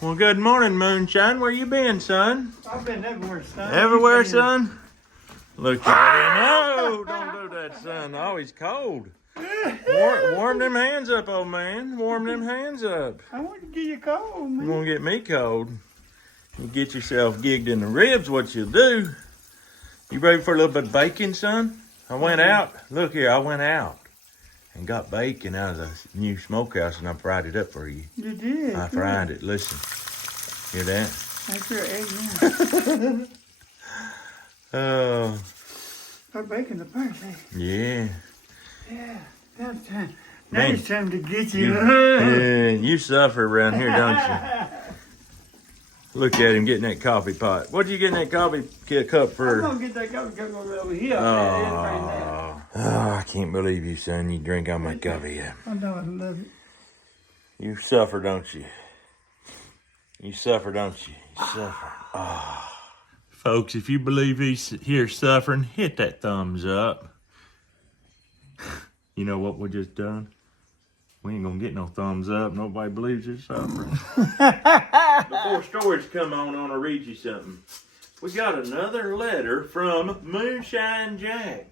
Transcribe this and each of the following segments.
Well, good morning, Moonshine. Where you been, son? I've been everywhere, son. Everywhere, son? Look at him. No, don't do that, son. Oh, he's cold. Warm them hands up, old man. Warm them hands up. I want to get you cold, man. You won't get me cold. You get yourself gigged in the ribs, what you'll do. You ready for a little bit of bacon, son? I went out. Look here, I went out and got bacon out of the new smokehouse, and I fried it up for you. You did. I fried it. Listen. Hear that? Thanks for egg, Oh. Put bacon in the pan, hey? Yeah. Yeah, that's time. Now Man. it's time to get you. Yeah, you suffer around here, don't you? Look at him getting that coffee pot. What you getting that coffee cup I'm for? going to get that coffee cup over here. Oh, I can't believe you, son. You drink all my coffee. Yeah. I know, I love it. You suffer, don't you? You suffer, don't you? You suffer. Oh. Folks, if you believe he's here suffering, hit that thumbs up. You know what we just done? We ain't gonna get no thumbs up. Nobody believes you're suffering. Before storage come on, I want to read you something. We got another letter from Moonshine Jack.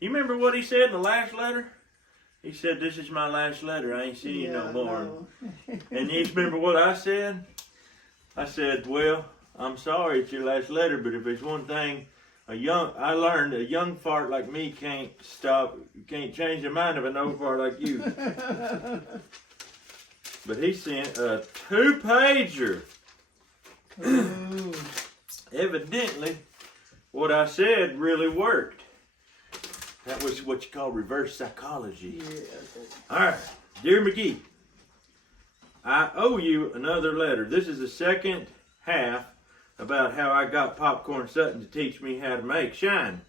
You remember what he said in the last letter? He said, "This is my last letter. I ain't seeing you no more." And you remember what I said? I said, "Well, I'm sorry it's your last letter, but if there's one thing I learned a young fart like me can't change the mind of an old fart like you." But he sent a 2-pager. Ooh. Evidently, what I said really worked. That was what you call reverse psychology. Yeah, All right, dear McGee, I owe you another letter. This is the second half about how I got Popcorn Sutton to teach me how to make shine.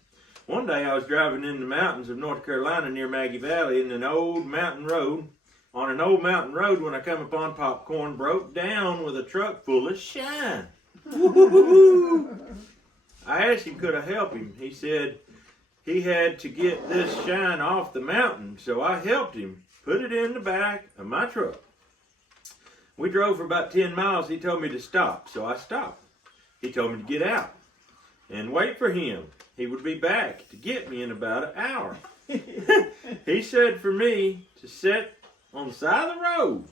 One day I was driving in the mountains of North Carolina near Maggie Valley on an old mountain road when I come upon Popcorn broke down with a truck full of shine. I asked him could I help him. He said he had to get this shine off the mountain, so I helped him put it in the back of my truck. We drove for about 10 miles. He told me to stop, so I stopped. He told me to get out and wait for him. He would be back to get me in about an hour. He said for me to sit on the side of the road.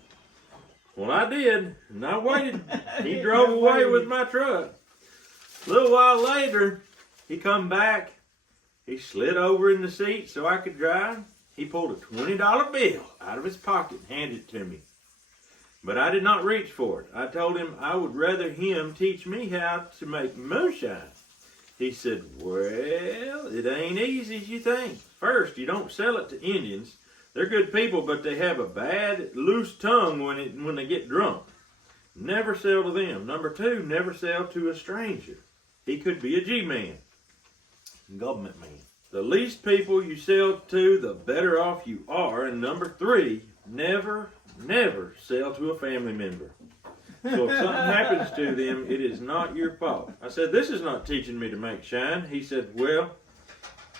Well, I did, and I waited. He drove away with my truck. A little while later, he come back. He slid over in the seat so I could drive. He pulled a $20 bill out of his pocket and handed it to me. But I did not reach for it. I told him I would rather him teach me how to make moonshine. He said, "Well, it ain't easy as you think. First, you don't sell it to Indians. They're good people, but they have a bad, loose tongue when they get drunk. Never sell to them. Number two, never sell to a stranger. He could be a G-man, government man. The least people you sell to, the better off you are. And number three, never sell to a family member. So if something happens to them, it is not your fault." I said, "This is not teaching me to make shine." He said, "Well,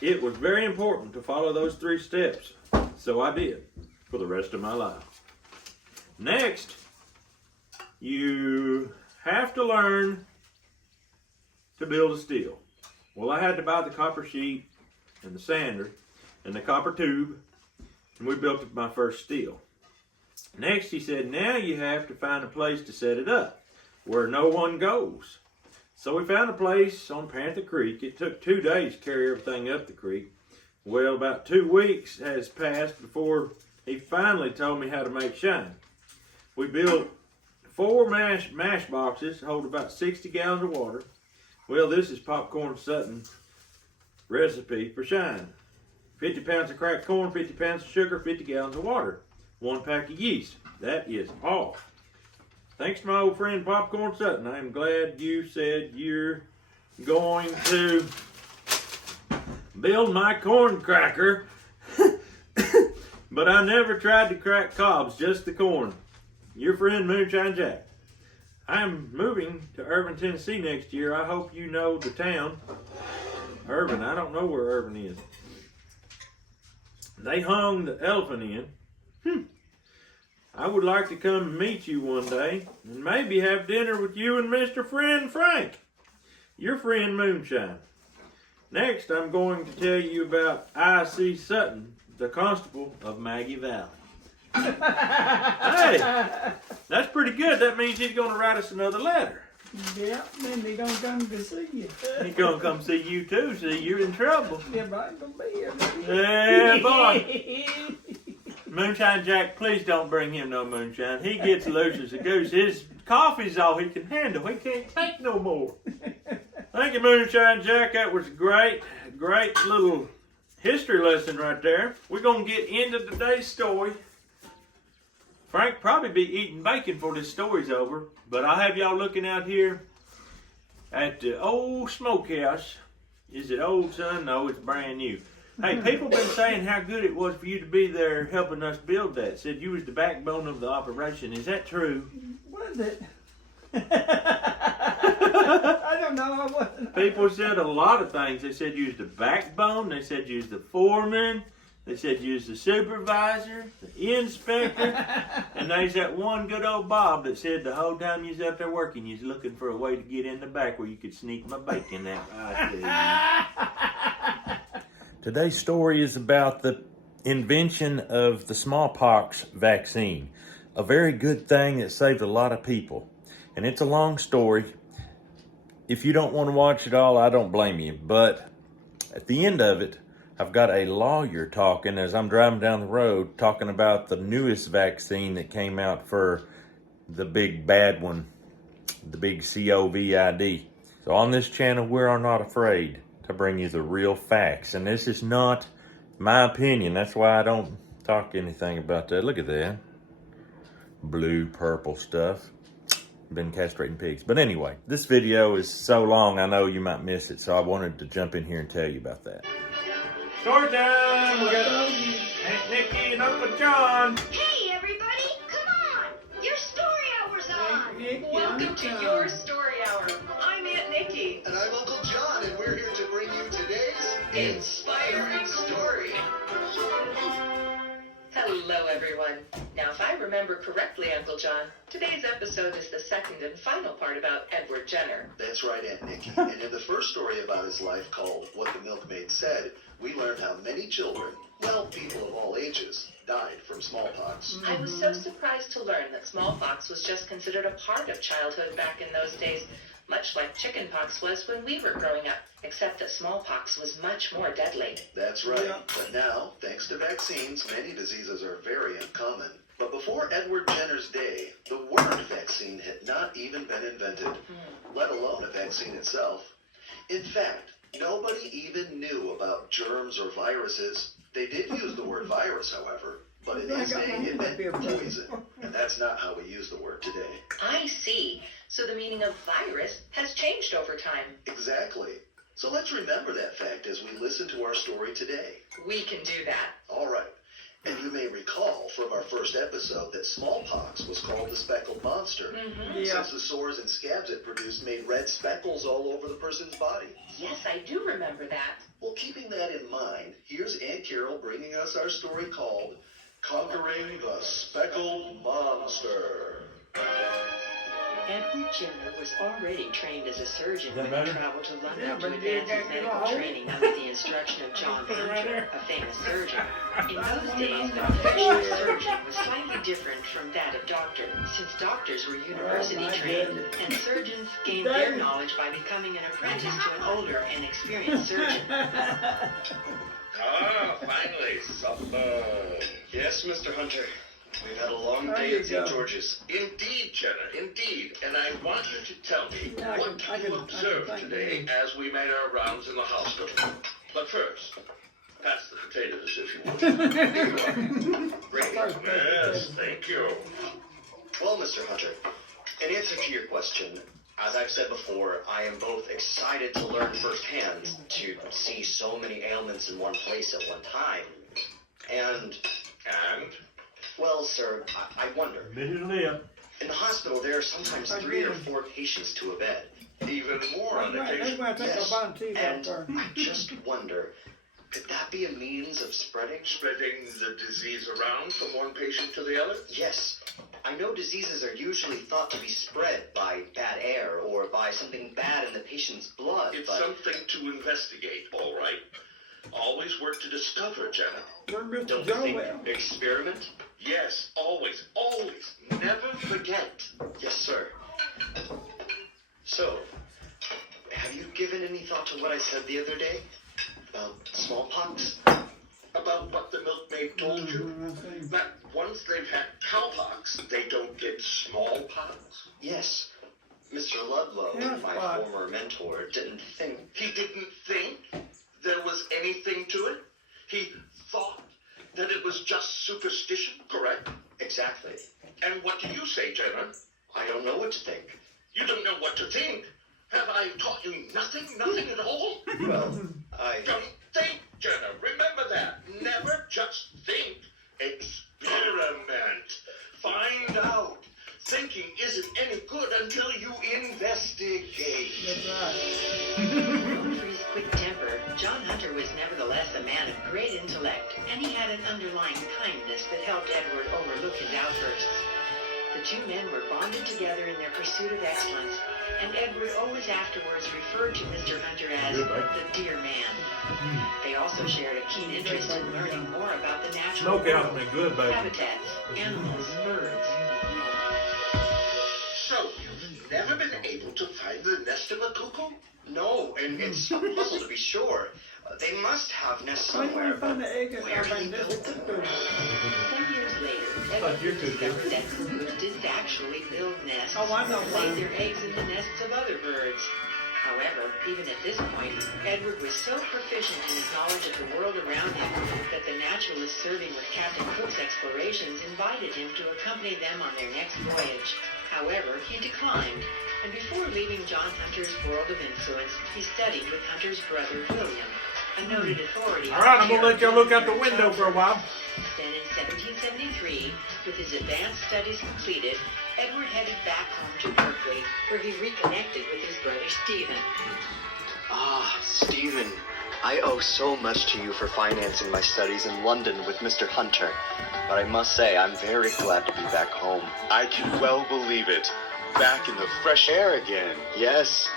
it was very important to follow those 3 steps. So I did for the rest of my life. Next, you have to learn to build a steel." Well, I had to buy the copper sheet and the sander and the copper tube, and we built my first steel. Next, he said, now you have to find a place to set it up where no one goes. So we found a place on Panther Creek. It took 2 days to carry everything up the creek. Well, about 2 weeks has passed before he finally told me how to make shine. We built 4 mash boxes, hold about 60 gallons of water. Well, this is Popcorn Sutton recipe for shine. 50 pounds of cracked corn, 50 pounds of sugar, 50 gallons of water. 1 pack of yeast. That is all. Thanks to my old friend Popcorn Sutton. I am glad you said you're going to build my corn cracker. But I never tried to crack cobs, just the corn. Your friend Moonshine Jack. I'm moving to Irving, Tennessee next year. I hope you know the town. Irving, I don't know where Irving is. They hung the elephant in. I would like to come and meet you one day and maybe have dinner with you and Mr. Friend Frank, your friend Moonshine. Next, I'm going to tell you about I.C. Sutton, the constable of Maggie Valley. Hey, that's pretty good. That means he's going to write us another letter. Yeah, then they gonna come to see you. He's going to come see you too, see you're in trouble. Yeah, but I ain't gonna be here, baby. Yeah, boy. Moonshine Jack, please don't bring him no moonshine. He gets loose as a goose. His coffee's all he can handle. He can't take no more. Thank you, Moonshine Jack. That was great. Great little history lesson right there. We're going to get into today's story. Frank probably be eating bacon before this story's over, but I'll have y'all looking out here at the old smokehouse. Is it old, son? No, it's brand new. Hey, people been saying how good it was for you to be there helping us build that. Said you was the backbone of the operation. Is that true? Was it? I don't know. I wasn't. People said a lot of things. They said you was the backbone. They said you was the foreman. They said you was the supervisor, the inspector. And there's that one good old Bob that said the whole time you was out there working, you was looking for a way to get in the back where you could sneak my bacon out. Today's story is about the invention of the smallpox vaccine. A very good thing that saved a lot of people. And it's a long story. If you don't want to watch it all, I don't blame you. But at the end of it, I've got a lawyer talking as I'm driving down the road, talking about the newest vaccine that came out for the big bad one, the big COVID. So on this channel, we are not afraid to bring you the real facts. And this is not my opinion. That's why I don't talk anything about that. Look at that. Blue, purple stuff. Been castrating pigs. But anyway, this video is so long, I know you might miss it. So I wanted to jump in here and tell you about that. Story time! We got Aunt Nikki and Uncle John. Hey, everybody! Come on! Your story hour's on! Welcome to your story hour. I'm Aunt Nikki. And I'm Uncle John, and we're here to bring you today's Inspiring story. Hello, everyone. Now, if I remember correctly, Uncle John, today's episode is the second and final part about Edward Jenner. That's right, Aunt Nikki. And in the first story about his life called What the Milkmaid Said, we learned how many children, well, people of all ages, died from smallpox. I was so surprised to learn that smallpox was just considered a part of childhood back in those days, much like chickenpox was when we were growing up, except that smallpox was much more deadly. That's right. But now, thanks to vaccines, many diseases are very uncommon. But before Edward Jenner's day, the word vaccine had not even been invented, let alone a vaccine itself. In fact, nobody even knew about germs or viruses. They did use the word virus, however, but in his day it meant poison, and that's not how we use the word today. I see. So the meaning of virus has changed over time. Exactly. So let's remember that fact as we listen to our story today. We can do that. All right. And you may recall from our first episode that smallpox was called the speckled monster, since the sores and scabs it produced made red speckles all over the person's body. Yes, I do remember that. Well, keeping that in mind, here's Aunt Carol bringing us our story called Conquering the Speckled Monster. Edward Jenner was already trained as a surgeon when he traveled to London Yeah, to but advance you his got medical your training under the instruction of John Put it right Hunter, there. a famous surgeon. In those days, the profession of surgeon was slightly different from that of doctor, since doctors were university trained, and surgeons gained their knowledge by becoming an apprentice to an older and experienced surgeon. Ah, finally, supper. Yes, Mr. Hunter. We've had a long There day you at St. go. George's. Indeed, Jenner, indeed. And I want you to tell me Yeah, I what can you observed thank today you. as we made our rounds in the hospital. But first, pass the potatoes if you would. Here you are. Bring it. Yes, thank you. Well, Mr. Hunter, in answer to your question, as I've said before, I am both excited to learn firsthand to see so many ailments in one place at one time, and, well, sir, I wonder. In the hospital, there are sometimes 3 or 4 patients to a bed. Even more on That's occasion. why I think Yes, I'll buy teeth out and there. I just wonder, Could that be a means of spreading? Spreading the disease around from one patient to the other? Yes. I know diseases are usually thought to be spread by bad air or by something bad in the patient's blood, It's but... something to investigate, all right. Always work to discover, Jenna. We're Mr. Don't you think Joel. experiment? Yes, always, always. Never forget. Yes, sir. So, have you given any thought to what I said the other day? About smallpox? About what the milkmaid told you? That once they've had cowpox, they don't get smallpox? Yes. Mr. Ludlow, Yes, my but- former mentor, didn't think... He didn't think there was anything to it? He thought that it was just superstition, correct? Exactly. And what do you say, Jenna? I don't know what to think. You don't know what to think? Have I taught you nothing? Nothing at all? Well, I... Don't think, Jenna. Remember that. Never just think. Experiment. Find out. Thinking isn't any good until you investigate. That's right. Known for his quick temper, John Hunter was nevertheless a man of great intellect, and he had an underlying kindness that helped Edward overlook his outbursts. The two men were bonded together in their pursuit of excellence, and Edward always afterwards referred to Mr. Hunter as the dear man. They also shared a keen interest in learning more about the natural Smokehouse world, me good, baby. habitats, animals, birds. So, you've never been able to find the nest of a cuckoo? No, and it's a puzzle to be sure. They must have nests When somewhere, we find but the egg and where everything, do you that's build what them? we do. Some years later, thought you Edward could do discovered that cuckoos didn't actually build nests Oh, I know and why. laid their eggs in the nests of other birds. However, even at this point, Edward was so proficient in his knowledge of the world around him that the naturalist serving with Captain Cook's explorations invited him to accompany them on their next voyage. However, he declined, and before leaving John Hunter's world of influence, he studied with Hunter's brother William, a noted authority. All right, I'm gonna let y'all look out the window for a while. Then in 1773, with his advanced studies completed, Edward headed back home to Berkeley, where he reconnected with his brother Stephen. Ah, Stephen, I owe so much to you for financing my studies in London with Mr. Hunter. But I must say, I'm very glad to be back home. I can well believe it. Back in the fresh air again. Yes,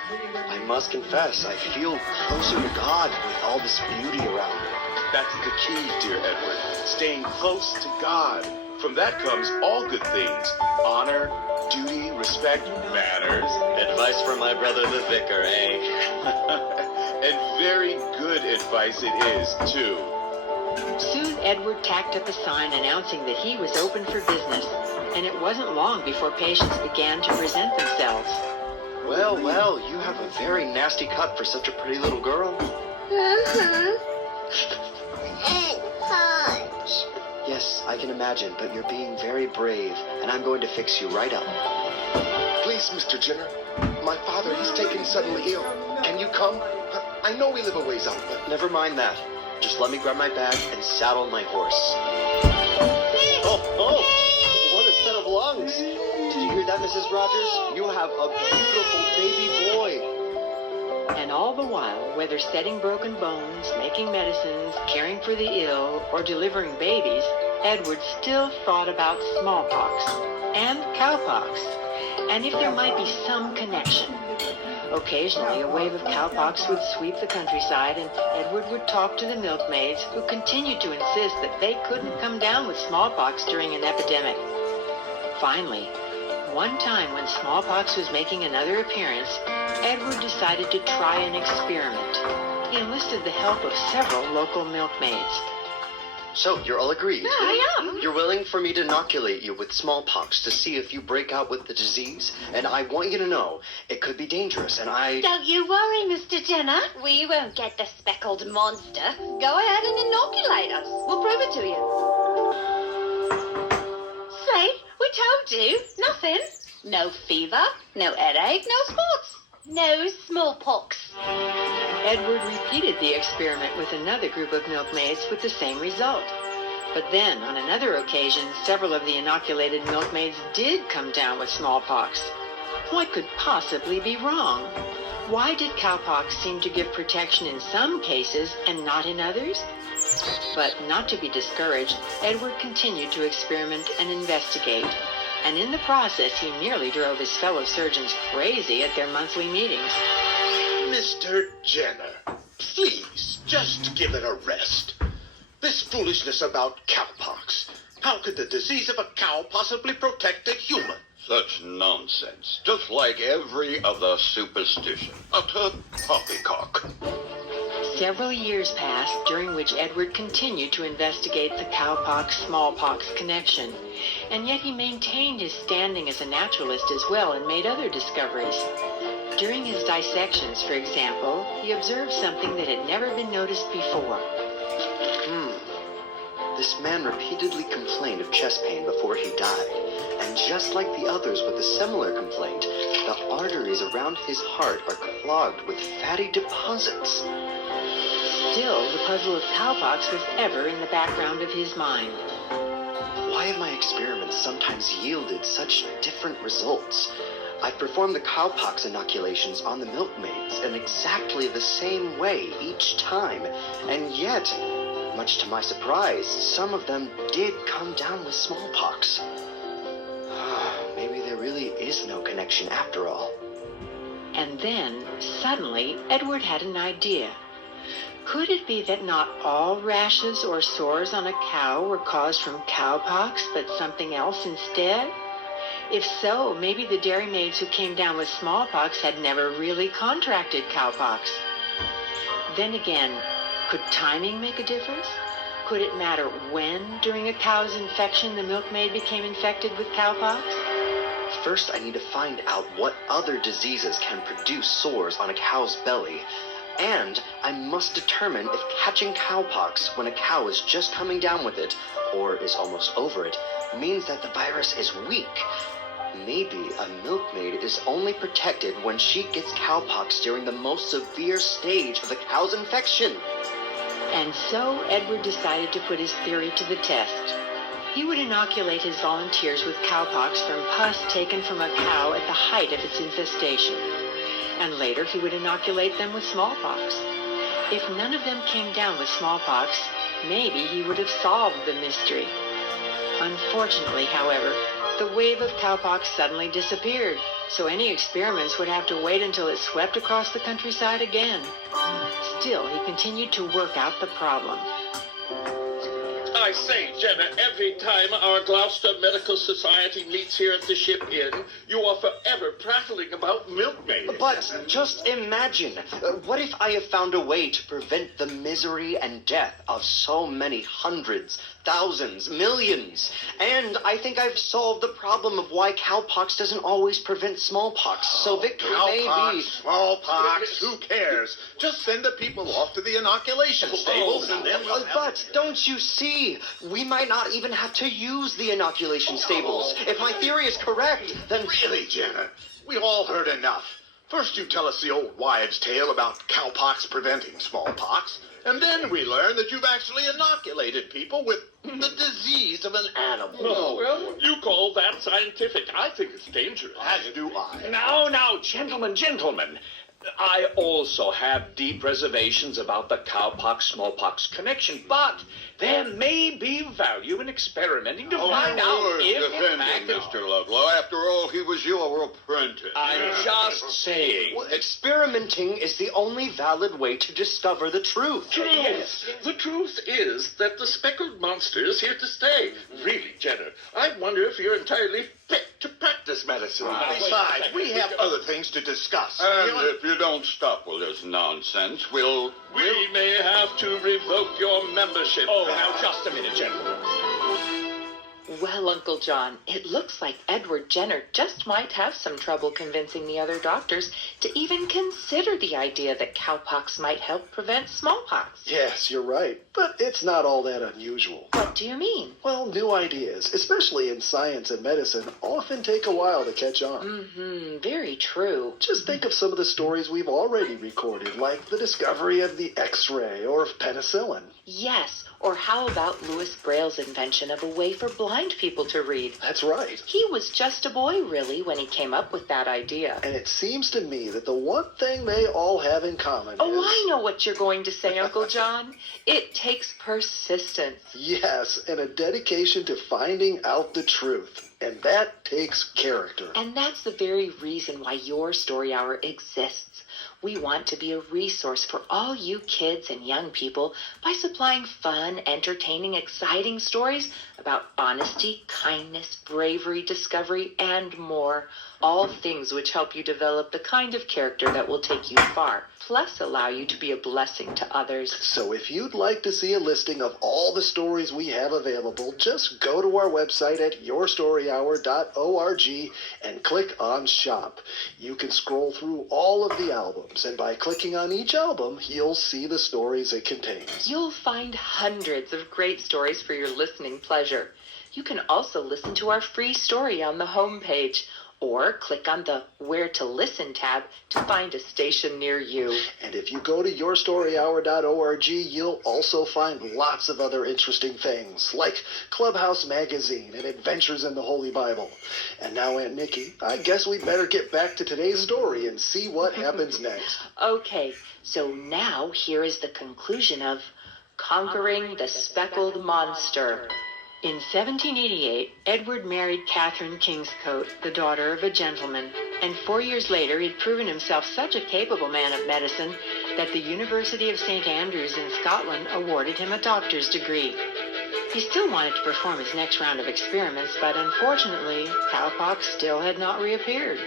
I must confess, I feel closer to God with all this beauty around me. That's the key, dear Edward. Staying close to God. From that comes all good things. Honor, duty, respect, manners. Advice from my brother the vicar, eh? And very good advice it is, too. Soon Edward tacked up a sign announcing that he was open for business, and it wasn't long before patients began to present themselves. Well, well, you have a very nasty cut for such a pretty little girl. It hurts. Yes, I can imagine, but you're being very brave, and I'm going to fix you right up. Please, Mr. Jenner. My father, he's taken suddenly ill. Can you come? I know we live a ways out, but... Never mind that. Just let me grab my bag and saddle my horse. Oh, what a set of lungs. Did you hear that, Mrs. Rogers? You have a beautiful baby boy. And all the while, whether setting broken bones, making medicines, caring for the ill, or delivering babies, Edward still thought about smallpox and cowpox, and if there might be some connection. Occasionally, a wave of cowpox would sweep the countryside, and Edward would talk to the milkmaids, who continued to insist that they couldn't come down with smallpox during an epidemic. Finally, one time when smallpox was making another appearance, Edward decided to try an experiment. He enlisted the help of several local milkmaids. So, you're all agreed? Yeah, I am. You're willing for me to inoculate you with smallpox to see if you break out with the disease? And I want you to know, it could be dangerous, and I... Don't you worry, Mr. Jenner. We won't get the speckled monster. Go ahead and inoculate us. We'll prove it to you. See? We told you. Nothing. No fever, no headache, no spots. No smallpox. Edward repeated the experiment with another group of milkmaids with the same result. But then, on another occasion, several of the inoculated milkmaids did come down with smallpox. What could possibly be wrong? Why did cowpox seem to give protection in some cases and not in others? But not to be discouraged, Edward continued to experiment and investigate. And in the process, he nearly drove his fellow surgeons crazy at their monthly meetings. Mr. Jenner, please, just give it a rest. This foolishness about cowpox. How could the disease of a cow possibly protect a human? Such nonsense. Just like every other superstition. Utter poppycock. Several years passed, during which Edward continued to investigate the cowpox-smallpox connection. And yet he maintained his standing as a naturalist as well and made other discoveries. During his dissections, for example, he observed something that had never been noticed before. This man repeatedly complained of chest pain before he died. And just like the others with a similar complaint, the arteries around his heart are clogged with fatty deposits. Still, the puzzle of cowpox was ever in the background of his mind. Why have my experiments sometimes yielded such different results? I've performed the cowpox inoculations on the milkmaids in exactly the same way each time, and yet, much to my surprise, some of them did come down with smallpox. Maybe there really is no connection after all. And then, suddenly, Edward had an idea. Could it be that not all rashes or sores on a cow were caused from cowpox, but something else instead? If so, maybe the dairymaids who came down with smallpox had never really contracted cowpox. Then again, could timing make a difference? Could it matter when, during a cow's infection, the milkmaid became infected with cowpox? First, I need to find out what other diseases can produce sores on a cow's belly. And I must determine if catching cowpox when a cow is just coming down with it, or is almost over it, means that the virus is weak. Maybe a milkmaid is only protected when she gets cowpox during the most severe stage of the cow's infection. And so Edward decided to put his theory to the test. He would inoculate his volunteers with cowpox from pus taken from a cow at the height of its infestation. And later he would inoculate them with smallpox. If none of them came down with smallpox, maybe he would have solved the mystery. Unfortunately, however, the wave of cowpox suddenly disappeared, so any experiments would have to wait until it swept across the countryside again. Still, he continued to work out the problem. I say, Jenna, every time our Gloucester Medical Society meets here at the Ship Inn, you are forever prattling about milkmaids. But just imagine, what if I have found a way to prevent the misery and death of so many hundreds, thousands, millions? And I think I've solved the problem of why cowpox doesn't always prevent smallpox. So victory may be... Cowpox, smallpox, who cares? Just send the people off to the inoculation stables and then we'll But don't you see? We might not even have to use the inoculation stables. If my theory is correct, then... Really, Jenna, we all heard enough. First you tell us the old wives' tale about cowpox preventing smallpox, and then we learn that you've actually inoculated people with the disease of an animal. Oh, well, you call that scientific. I think it's dangerous. As do I. Now, gentlemen. I also have deep reservations about the cowpox-smallpox connection, but there may be value in experimenting to find out if, in fact, Mr. Ludlow. After all, he was your apprentice. I'm just saying. Well, experimenting is the only valid way to discover the truth. Yes. The truth is that the speckled monster is here to stay. Really, Jenner, I wonder if you're entirely fit to practice medicine. Besides, we have other things to discuss. And if you don't stop with this nonsense, we may have to revoke your membership. Oh, now, just a minute, gentlemen. Well, Uncle John, it looks like Edward Jenner just might have some trouble convincing the other doctors to even consider the idea that cowpox might help prevent smallpox. Yes, you're right. But it's not all that unusual. What do you mean? Well, new ideas, especially in science and medicine, often take a while to catch on. Very true. Just think of some of the stories we've already recorded, like the discovery of the X-ray or of penicillin. Yes, or how about Louis Braille's invention of a way for blind blind people to read. That's right. He was just a boy, really, when he came up with that idea. And it seems to me that the one thing they all have in common Oh, is... I know what you're going to say, Uncle John. It takes persistence. Yes, and a dedication to finding out the truth. And that takes character. And that's the very reason why your story hour exists. We want to be a resource for all you kids and young people by supplying fun, entertaining, exciting stories about honesty, kindness, bravery, discovery, and more. All things which help you develop the kind of character that will take you far, plus allow you to be a blessing to others. So if you'd like to see a listing of all the stories we have available, just go to our website at yourstoryhour.org and click on Shop. You can scroll through all of the albums, and by clicking on each album, you'll see the stories it contains. You'll find hundreds of great stories for your listening pleasure. You can also listen to our free story on the home page, or click on the Where to Listen tab to find a station near you. And if you go to yourstoryhour.org, you'll also find lots of other interesting things, like Clubhouse Magazine and Adventures in the Holy Bible. And now, Aunt Nikki, I guess we'd better get back to today's story and see what happens next. Okay, so now here is the conclusion of Conquering the Speckled Monster. In 1788, Edward married Catherine Kingscote, the daughter of a gentleman, and 4 years later he'd proven himself such a capable man of medicine that the University of St. Andrews in Scotland awarded him a doctor's degree. He still wanted to perform his next round of experiments, but unfortunately, cowpox still had not reappeared.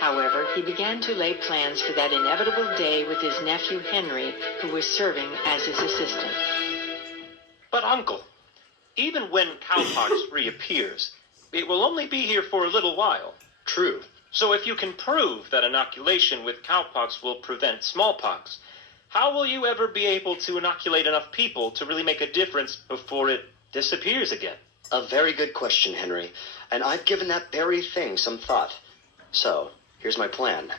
However, he began to lay plans for that inevitable day with his nephew Henry, who was serving as his assistant. But, Uncle, even when cowpox reappears, it will only be here for a little while. True. So if you can prove that inoculation with cowpox will prevent smallpox, how will you ever be able to inoculate enough people to really make a difference before it disappears again? A very good question, Henry. And I've given that very thing some thought. So, here's my plan.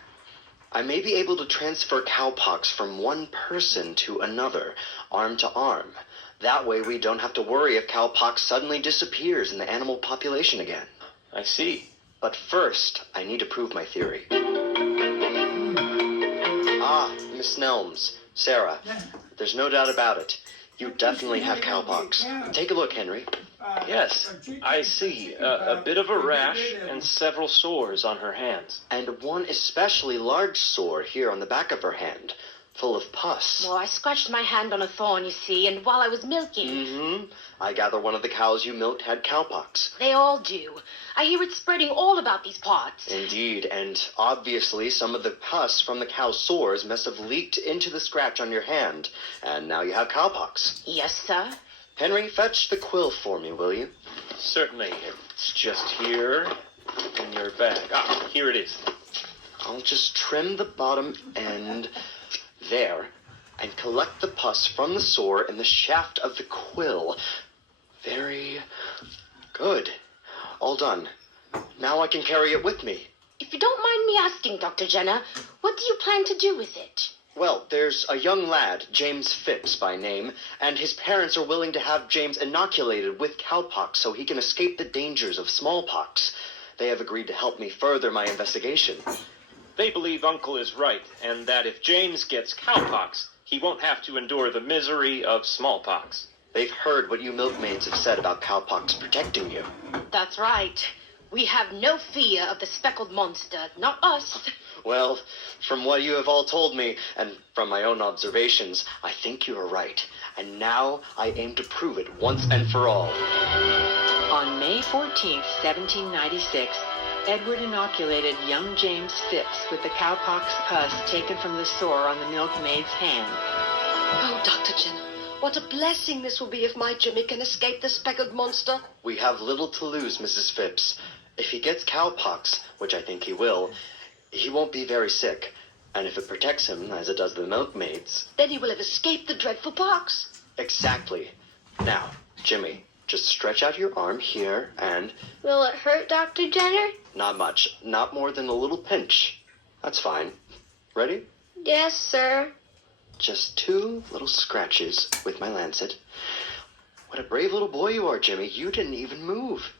I may be able to transfer cowpox from one person to another, arm to arm. That way we don't have to worry if cowpox suddenly disappears in the animal population again. I see. But first, I need to prove my theory. Miss Nelms, Sarah, there's no doubt about it. You definitely have cowpox. Take a look, Henry. Yes, I see. A bit of a rash and several sores on her hands. And one especially large sore here on the back of her hand, full of pus. Well, I scratched my hand on a thorn, you see, and while I was milking... Mm-hmm. I gather one of the cows you milked had cowpox. They all do. I hear it spreading all about these parts. Indeed, and obviously some of the pus from the cow's sores must have leaked into the scratch on your hand, and now you have cowpox. Yes, sir. Henry, fetch the quill for me, will you? Certainly. It's just here in your bag. Here it is. I'll just trim the bottom end there and collect the pus from the sore in the shaft of the quill. Very good. All done. Now I can carry it with me. If you don't mind me asking, Dr. Jenner, what do you plan to do with it? Well, there's a young lad, James Phipps by name, and his parents are willing to have James inoculated with cowpox so he can escape the dangers of smallpox. They have agreed to help me further my investigation. They believe Uncle is right, and that if James gets cowpox, he won't have to endure the misery of smallpox. They've heard what you milkmaids have said about cowpox protecting you. That's right. We have no fear of the speckled monster, not us. Well, from what you have all told me, and from my own observations, I think you are right. And now I aim to prove it once and for all. On May 14th, 1796, Edward inoculated young James Phipps with the cowpox pus taken from the sore on the milkmaid's hand. Oh, Dr. Jenner, what a blessing this will be if my Jimmy can escape the speckled monster. We have little to lose, Mrs. Phipps. If he gets cowpox, which I think he will, he won't be very sick. And if it protects him, as it does the milkmaids... Then he will have escaped the dreadful pox. Exactly. Now, Jimmy, just stretch out your arm here and... Will it hurt, Dr. Jenner? Not much. Not more than a little pinch. That's fine. Ready? Yes, sir. Just 2 little scratches with my lancet. What a brave little boy you are, Jimmy. You didn't even move.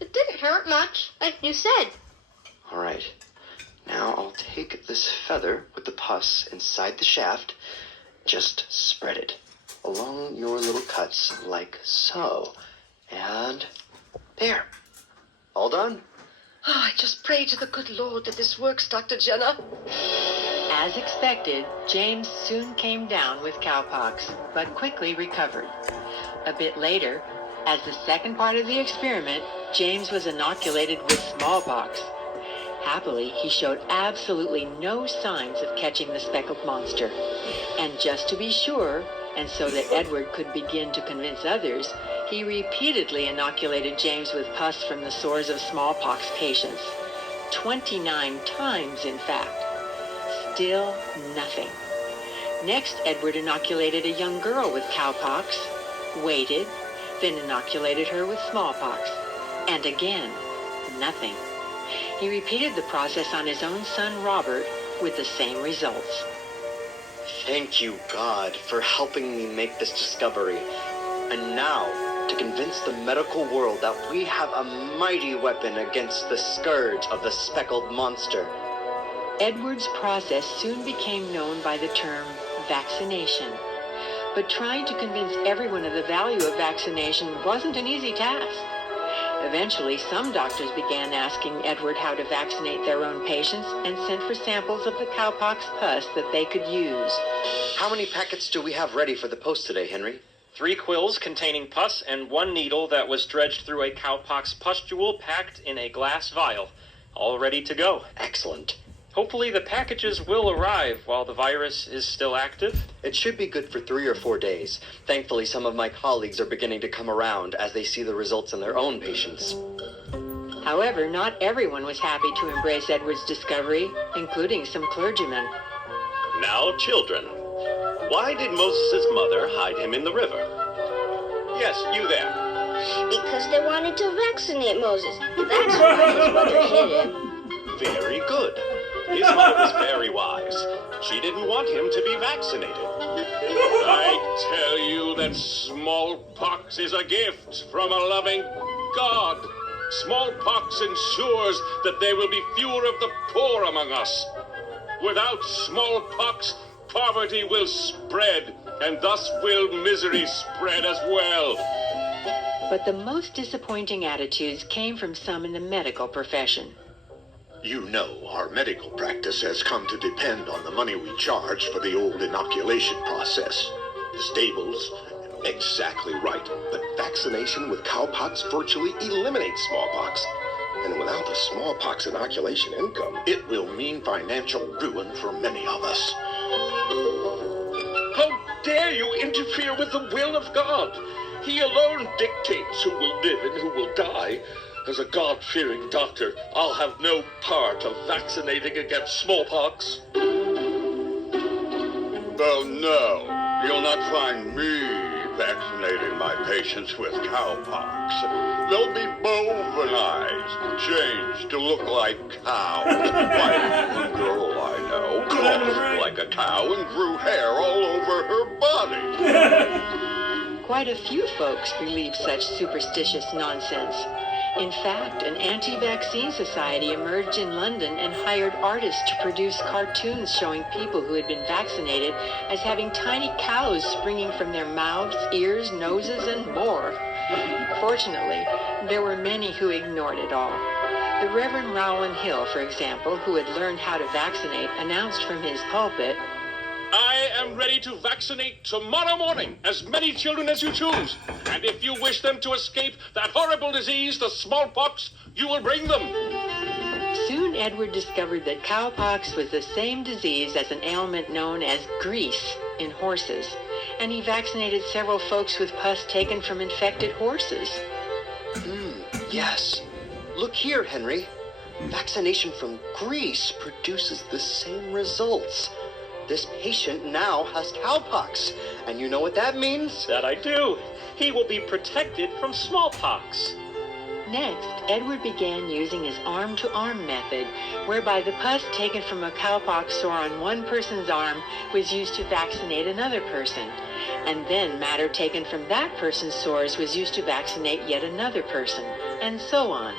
It didn't hurt much, like you said. All right. Now I'll take this feather with the pus inside the shaft. Just spread it along your little cuts like so. And there. All done? Oh, I just pray to the good Lord that this works, Dr. Jenner. As expected, James soon came down with cowpox, but quickly recovered. A bit later, as the second part of the experiment, James was inoculated with smallpox. Happily, he showed absolutely no signs of catching the speckled monster. And just to be sure, and so that Edward could begin to convince others, he repeatedly inoculated James with pus from the sores of smallpox patients. 29 times, in fact. Still nothing. Next, Edward inoculated a young girl with cowpox, waited, then inoculated her with smallpox. And again, nothing. He repeated the process on his own son, Robert, with the same results. Thank you, God, for helping me make this discovery. And now, to convince the medical world that we have a mighty weapon against the scourge of the speckled monster. Edward's process soon became known by the term vaccination. But trying to convince everyone of the value of vaccination wasn't an easy task. Eventually, some doctors began asking Edward how to vaccinate their own patients and sent for samples of the cowpox pus that they could use. How many packets do we have ready for the post today, Henry? 3 quills containing pus and 1 needle that was dredged through a cowpox pustule packed in a glass vial. All ready to go. Excellent. Hopefully the packages will arrive while the virus is still active. It should be good for 3 or 4 days. Thankfully, some of my colleagues are beginning to come around as they see the results in their own patients. However, not everyone was happy to embrace Edward's discovery, including some clergymen. Now, children, why did Moses' mother hide him in the river? Yes, you there. Because they wanted to vaccinate Moses. That's why his mother hid him. Very good. His mother was very wise. She didn't want him to be vaccinated. I tell you that smallpox is a gift from a loving God. Smallpox ensures that there will be fewer of the poor among us. Without smallpox, poverty will spread, and thus will misery spread as well. But the most disappointing attitudes came from some in the medical profession. You know, our medical practice has come to depend on the money we charge for the old inoculation process. The stables, exactly right. But vaccination with cowpox virtually eliminates smallpox. And without the smallpox inoculation income, it will mean financial ruin for many of us. How dare you interfere with the will of God? He alone dictates who will live and who will die. As a God-fearing doctor, I'll have no part of vaccinating against smallpox. Well, no. You'll not find me vaccinating my patients with cowpox. They'll be bovinized, changed to look like cows. Why, one girl I know coughed like a cow and grew hair all over her body. Quite a few folks believe such superstitious nonsense. In fact, an anti-vaccine society emerged in London and hired artists to produce cartoons showing people who had been vaccinated as having tiny cows springing from their mouths, ears, noses, and more. Fortunately, there were many who ignored it all. The Reverend Rowland Hill, for example, who had learned how to vaccinate, announced from his pulpit, I am ready to vaccinate tomorrow morning as many children as you choose. And if you wish them to escape that horrible disease, the smallpox, you will bring them. Soon Edward discovered that cowpox was the same disease as an ailment known as grease in horses, and he vaccinated several folks with pus taken from infected horses. Yes. Look here, Henry. Vaccination from grease produces the same results. This patient now has cowpox, and you know what that means? That I do. He will be protected from smallpox. Next, Edward began using his arm-to-arm method, whereby the pus taken from a cowpox sore on one person's arm was used to vaccinate another person. and then matter taken from that person's sores was used to vaccinate yet another person, and so on.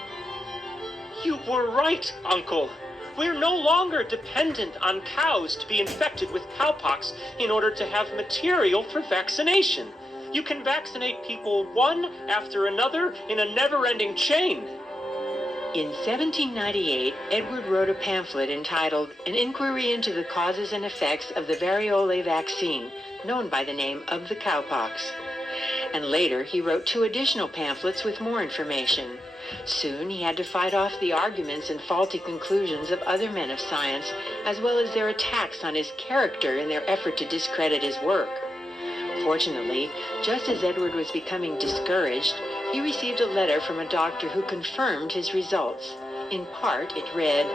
You were right, Uncle. We're no longer dependent on cows to be infected with cowpox in order to have material for vaccination. You can vaccinate people one after another in a never-ending chain. In 1798, Edward wrote a pamphlet entitled An Inquiry into the Causes and Effects of the Variole Vaccine, known by the name of the cowpox. And later, he wrote 2 additional pamphlets with more information. Soon, he had to fight off the arguments and faulty conclusions of other men of science, as well as their attacks on his character in their effort to discredit his work. Fortunately, just as Edward was becoming discouraged, he received a letter from a doctor who confirmed his results. In part, it read,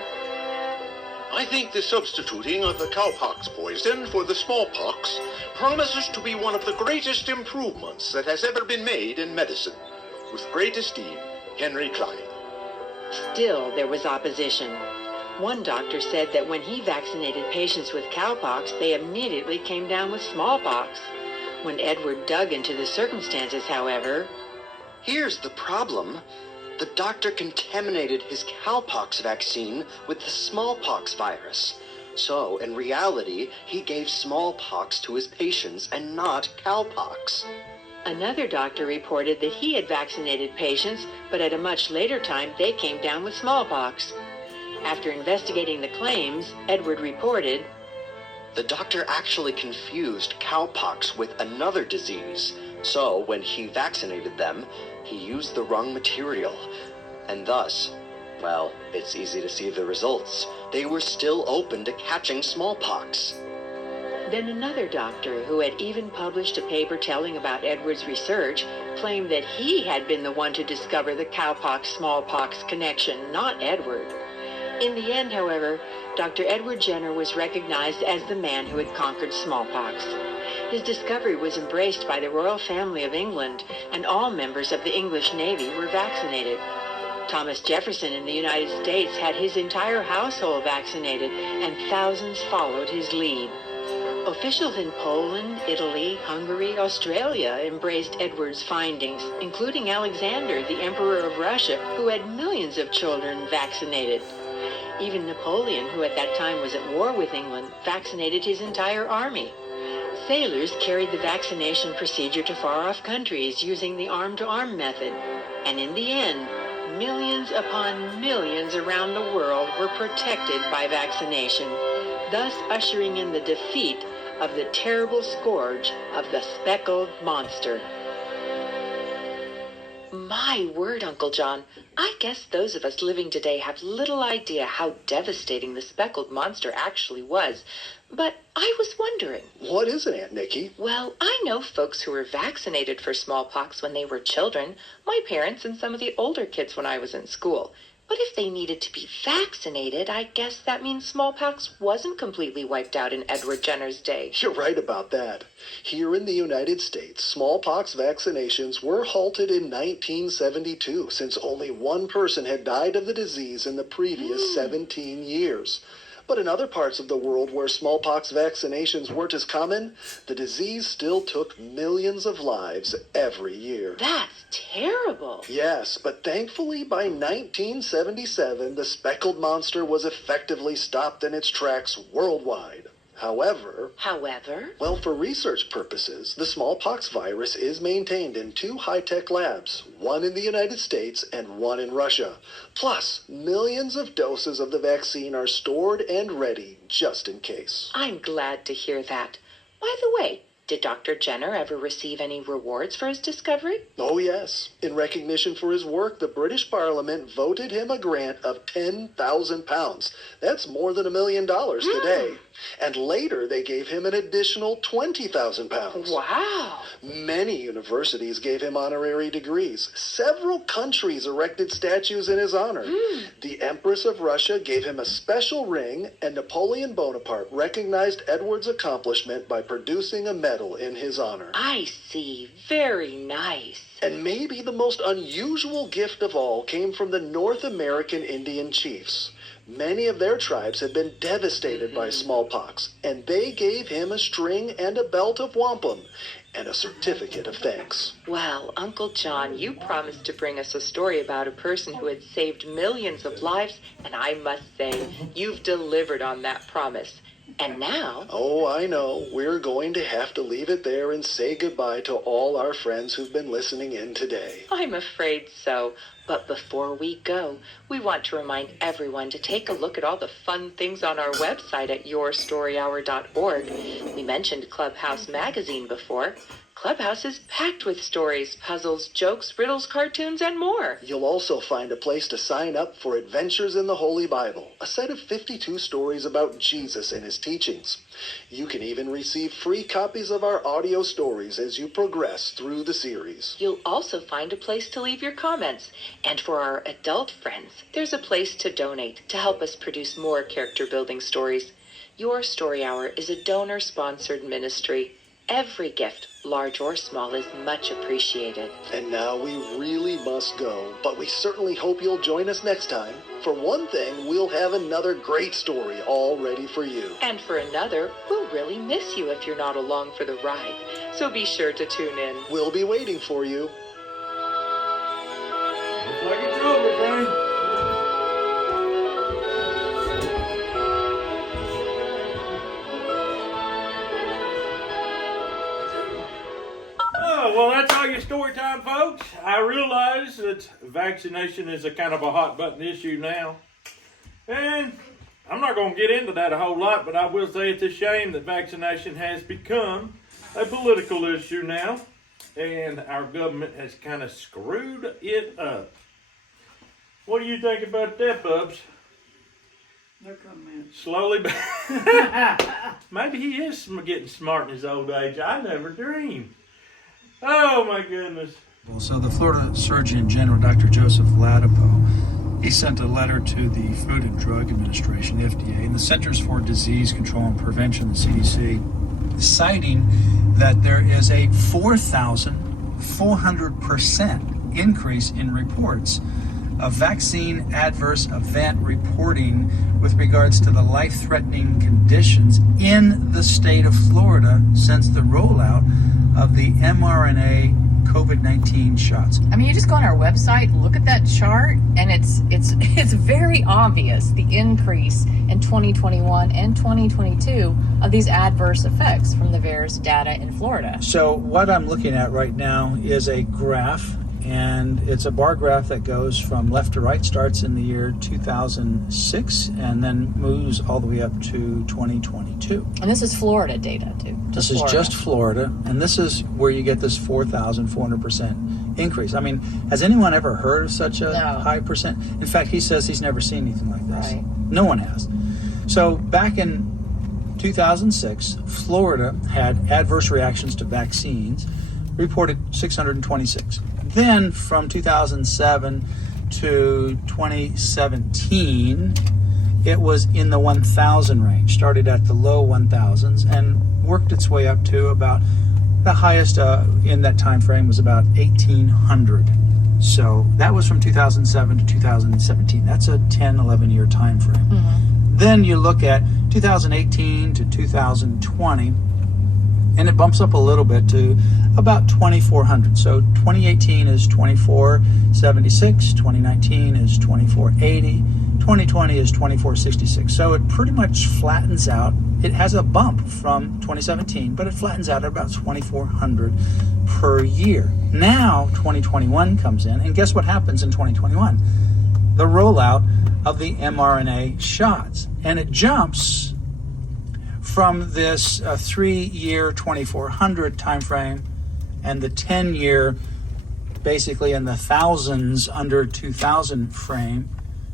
I think the substituting of the cowpox poison for the smallpox promises to be one of the greatest improvements that has ever been made in medicine. With great esteem, Henry Klein. Still, there was opposition. One doctor said that when he vaccinated patients with cowpox, they immediately came down with smallpox. When Edward dug into the circumstances, however... Here's the problem. The doctor contaminated his cowpox vaccine with the smallpox virus. So, in reality, he gave smallpox to his patients and not cowpox. Another doctor reported that he had vaccinated patients, but at a much later time, they came down with smallpox. After investigating the claims, Edward reported, The doctor actually confused cowpox with another disease. So, when he vaccinated them, he used the wrong material. And thus, well, it's easy to see the results. They were still open to catching smallpox. Then another doctor, who had even published a paper telling about Edward's research, claimed that he had been the one to discover the cowpox-smallpox connection, not Edward. In the end, however, Dr. Edward Jenner was recognized as the man who had conquered smallpox. His discovery was embraced by the royal family of England, and all members of the English Navy were vaccinated. Thomas Jefferson in the United States had his entire household vaccinated, and thousands followed his lead. Officials in Poland, Italy, Hungary, Australia embraced Edward's findings, including Alexander, the Emperor of Russia, who had millions of children vaccinated. Even Napoleon, who at that time was at war with England, vaccinated his entire army. Sailors carried the vaccination procedure to far-off countries using the arm-to-arm method. And in the end, millions upon millions around the world were protected by vaccination, thus ushering in the defeat of the terrible scourge of the speckled monster. My word, Uncle John, I guess those of us living today have little idea how devastating the speckled monster actually was. But I was wondering... What is it, Aunt Nikki? Well, I know folks who were vaccinated for smallpox when they were children, my parents and some of the older kids when I was in school. But if they needed to be vaccinated, I guess that means smallpox wasn't completely wiped out in Edward Jenner's day. You're right about that. Here in the United States, smallpox vaccinations were halted in 1972 since only one person had died of the disease in the previous 17 years. But in other parts of the world where smallpox vaccinations weren't as common, the disease still took millions of lives every year. That's terrible. Yes, but thankfully by 1977, the speckled monster was effectively stopped in its tracks worldwide. However, well, for research purposes, the smallpox virus is maintained in 2 high-tech labs, one in the United States and one in Russia. Plus, millions of doses of the vaccine are stored and ready just in case. I'm glad to hear that. By the way, did Dr. Jenner ever receive any rewards for his discovery? Oh, yes. In recognition for his work, the British Parliament voted him a grant of £10,000. That's more than $1 million today. And later, they gave him an additional £20,000. Wow! Many universities gave him honorary degrees. Several countries erected statues in his honor. The Empress of Russia gave him a special ring, and Napoleon Bonaparte recognized Edward's accomplishment by producing a medal in his honor. I see. Very nice. And maybe the most unusual gift of all came from the North American Indian chiefs. Many of their tribes had been devastated by smallpox, and they gave him a string and a belt of wampum. and a certificate of thanks. Well, Uncle John, you promised to bring us a story about a person who had saved millions of lives, and I must say, you've delivered on that promise. And now... Oh, I know. We're going to have to leave it there and say goodbye to all our friends who've been listening in today. I'm afraid so. But before we go, we want to remind everyone to take a look at all the fun things on our website at yourstoryhour.org. We mentioned Clubhouse Magazine before. Clubhouse is packed with stories, puzzles, jokes, riddles, cartoons, and more. You'll also find a place to sign up for Adventures in the Holy Bible, a set of 52 stories about Jesus and his teachings. You can even receive free copies of our audio stories as you progress through the series. You'll also find a place to leave your comments. And for our adult friends, there's a place to donate to help us produce more character-building stories. Your Story Hour is a donor-sponsored ministry. Every gift, large or small, is much appreciated. And now we really must go, but we certainly hope you'll join us next time. For one thing, we'll have another great story all ready for you. And for another, we'll really miss you if you're not along for the ride. So be sure to tune in. We'll be waiting for you. Looks like it's over, Frank. Well, that's all your story time, folks. I realize that vaccination is a kind of a hot button issue now. And I'm not going to get into that a whole lot, but I will say it's a shame that vaccination has become a political issue now. And our government has kind of screwed it up. What do you think about that, Bubs? No comment. Slowly, maybe he is getting smart in his old age. I never dreamed. Oh my goodness. So the Florida Surgeon General, Dr. Joseph Ladapo, he sent a letter to the Food and Drug Administration, the FDA, and the Centers for Disease Control and Prevention, the CDC, citing that there is a 4,400% increase in reports of vaccine adverse event reporting with regards to the life-threatening conditions in the state of Florida since the rollout of the mRNA COVID-19 shots. I mean, you just go on our website, look at that chart, and it's very obvious the increase in 2021 and 2022 of these adverse effects from the VAERS data in Florida. So what I'm looking at right now is a graph, and it's a bar graph that goes from left to right, starts in the year 2006 and then moves all the way up to 2022. And this is Florida data too. This is just Florida, and this is where you get this 4,400% increase. I mean, has anyone ever heard of such a high percent? In fact, he says he's never seen anything like this. Right. No one has. So back in 2006, Florida had adverse reactions to vaccines, reported 626. Then from 2007 to 2017, it was in the 1,000 range. Started at the low 1,000s and worked its way up to about the highest in that time frame was about 1,800. So that was from 2007 to 2017. That's a 10, 11 year time frame. Mm-hmm. Then you look at 2018 to 2020, and it bumps up a little bit to about 2,400. So 2018 is 2,476, 2019 is 2,480, 2020 is 2,466. So it pretty much flattens out. It has a bump from 2017, but it flattens out at about 2,400 per year. Now 2021 comes in, and guess what happens in 2021? The rollout of the mRNA shots, and it jumps from this 3-year 2,400 time frame and the 10-year basically in the thousands under 2,000 frame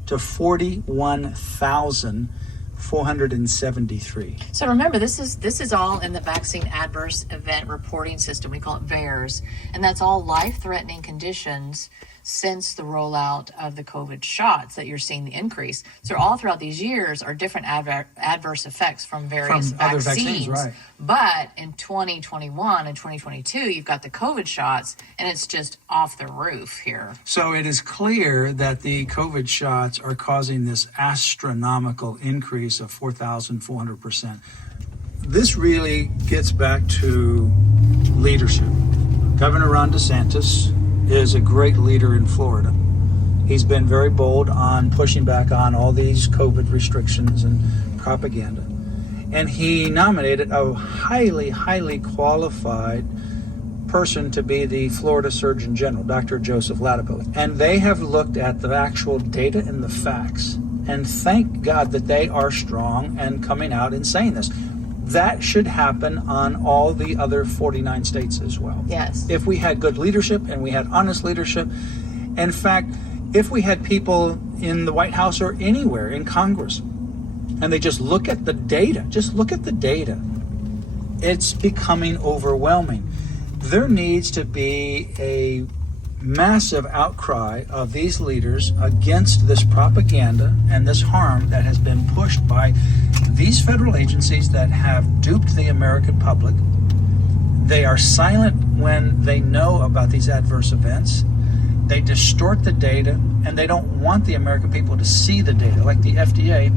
to 41,473. So remember, this is all in the vaccine adverse event reporting system. We call it VAERS, and that's all life-threatening conditions since the rollout of the COVID shots that you're seeing the increase. So all throughout these years are different adverse effects from various vaccines. Right. But in 2021 and 2022, you've got the COVID shots, and it's just off the roof here. So it is clear that the COVID shots are causing this astronomical increase of 4,400%. This really gets back to leadership. Governor Ron DeSantis is a great leader in Florida. He's been very bold on pushing back on all these COVID restrictions and propaganda. And he nominated a highly, highly qualified person to be the Florida Surgeon General, Dr. Joseph Ladapo. And they have looked at the actual data and the facts. And thank God that they are strong and coming out and saying this. That should happen on all the other 49 states as well. Yes. If we had good leadership and we had honest leadership, in fact, if we had people in the White House or anywhere in Congress, and they just look at the data, it's becoming overwhelming. There needs to be a massive outcry of these leaders against this propaganda and this harm that has been pushed by these federal agencies that have duped the American public. They are silent when they know about these adverse events. They distort the data, and they don't want the American people to see the data. Like the FDA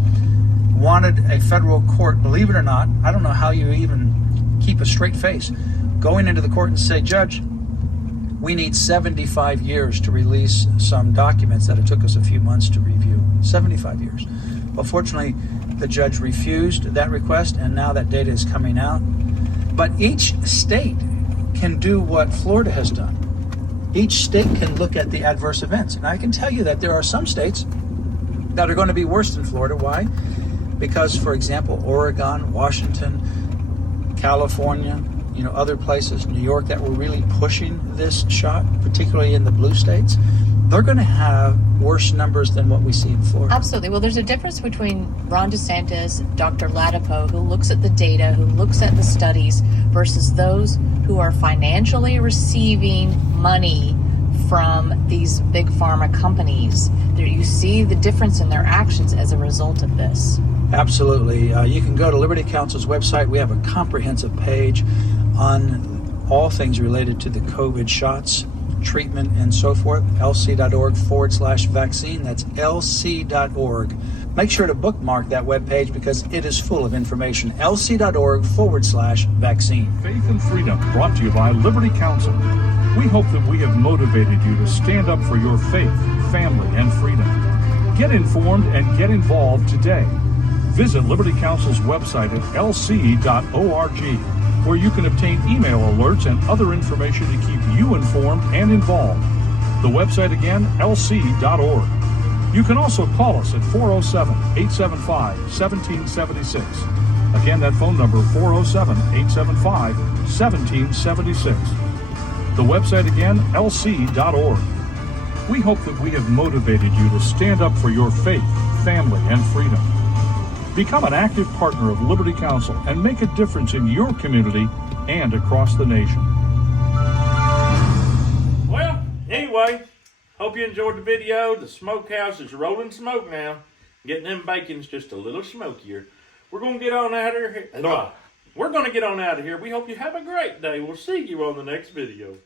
wanted a federal court, believe it or not, I don't know how you even keep a straight face, going into the court and say, Judge, we need 75 years to release some documents that it took us a few months to review. 75 years. Well, fortunately, the judge refused that request, and now that data is coming out. But each state can do what Florida has done. Each state can look at the adverse events. And I can tell you that there are some states that are going to be worse than Florida. Why? Because, for example, Oregon, Washington, California, other places, New York, that were really pushing this shot, particularly in the blue states, they're going to have worse numbers than what we see in Florida. Absolutely. Well, there's a difference between Ron DeSantis, Dr. Ladapo, who looks at the data, who looks at the studies, versus those who are financially receiving money from these big pharma companies. There, you see the difference in their actions as a result of this. Absolutely. You can go to Liberty Counsel's website. We have a comprehensive page on all things related to the COVID shots, treatment, and so forth. lc.org/vaccine. That's lc.org. Make sure to bookmark that webpage because it is full of information. lc.org/vaccine. Faith and Freedom, brought to you by Liberty Counsel. We hope that we have motivated you to stand up for your faith, family, and freedom. Get informed and get involved today. Visit Liberty Counsel's website at lc.org, where you can obtain email alerts and other information to keep you informed and involved. The website again, lc.org. You can also call us at 407-875-1776. Again, that phone number, 407-875-1776. The website again, lc.org. We hope that we have motivated you to stand up for your faith, family, and freedom. Become an active partner of Liberty Counsel and make a difference in your community and across the nation. Well, anyway, hope you enjoyed the video. The smokehouse is rolling smoke now. Getting them bacons just a little smokier. We're going to get on out of here. We hope you have a great day. We'll see you on the next video.